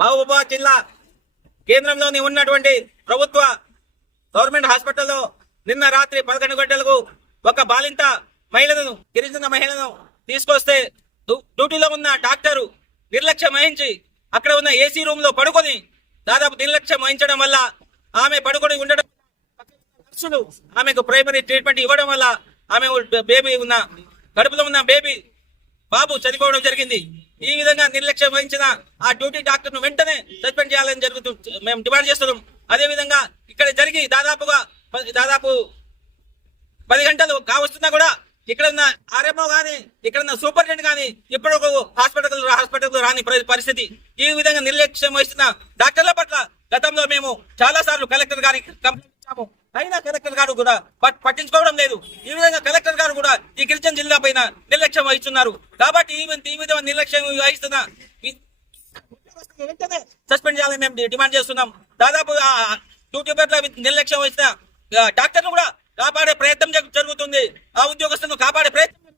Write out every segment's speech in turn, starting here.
మహబూబాబాద్ జిల్లా కేంద్రంలోని ఉన్నటువంటి ప్రభుత్వ గవర్నమెంట్ హాస్పిటల్లో నిన్న రాత్రి 11 గంటలకు ఒక బాలింత గిరిజన మహిళను తీసుకొస్తే డ్యూటీలో ఉన్న డాక్టరు నిర్లక్ష్యం వహించి అక్కడ ఉన్న ఏసీ రూమ్ లో పడుకొని దాదాపు నిర్లక్ష్యం వహించడం వల్ల ఆమె పడుకొని ఉండడం, నర్సులు ఆమెకు ప్రైమరీ ట్రీట్మెంట్ ఇవ్వడం వల్ల ఆమె కడుపులో ఉన్న బాబు చనిపోవడం జరిగింది. ఈ విధంగా నిర్లక్ష్యం వహించిన ఆ డ్యూటీ డాక్టర్ ను వెంటనే సస్పెండ్ చేయాలని మేము డిమాండ్ చేస్తున్నాం. అదే విధంగా ఇక్కడ జరిగి దాదాపు 10 గంటలు కావస్తున్నా కూడా ఇక్కడ ఉన్న ఆర్ఎంఓ గానీ ఇక్కడ ఉన్న సూపరింటెండెంట్ గానీ ఇప్పటివరకు హాస్పిటల్ రాని పరిస్థితి. ఈ విధంగా నిర్లక్ష్యం వహిస్తున్న డాక్టర్ల పట్ల గతంలో మేము చాలా సార్లు కలెక్టర్ గారికి కంప్లైంట్ ఇచ్చాము. అయినా కలెక్టర్ గారు కూడా పట్టించుకోవడం లేదు. ఈ విధంగా కలెక్టర్ గారు కూడా ఈ గిరిజన జిల్లా పైన నిర్లక్ష్యం వహిస్తున్నారు. కాబట్టి ఈ విధంగా నిర్లక్ష్యం వహిస్తున్న వెంటనే సస్పెండ్ చేయాలని మేము డిమాండ్ చేస్తున్నాం. దాదాపు డ్యూటీ పట్ల నిర్లక్ష్యం వహిస్తున్న డాక్టర్లు కూడా కాపాడే ప్రయత్నం జరుగుతుంది. ఆ ఉద్యోగస్తులను కాపాడే ప్రయత్నం,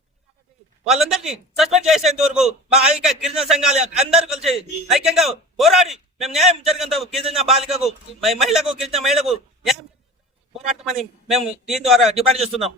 వాళ్ళందరినీ సస్పెండ్ చేసేంత వరకు మా ఐక్య గిరిజన సంఘాలు అందరూ కలిసి ఐక్యంగా పోరాడి మేము న్యాయం జరిగినంత గిరిజన బాలికకు గిరిజన మహిళకు న్యాయం పోరాడతామని మేము దీని ద్వారా డిమాండ్ చేస్తున్నాం.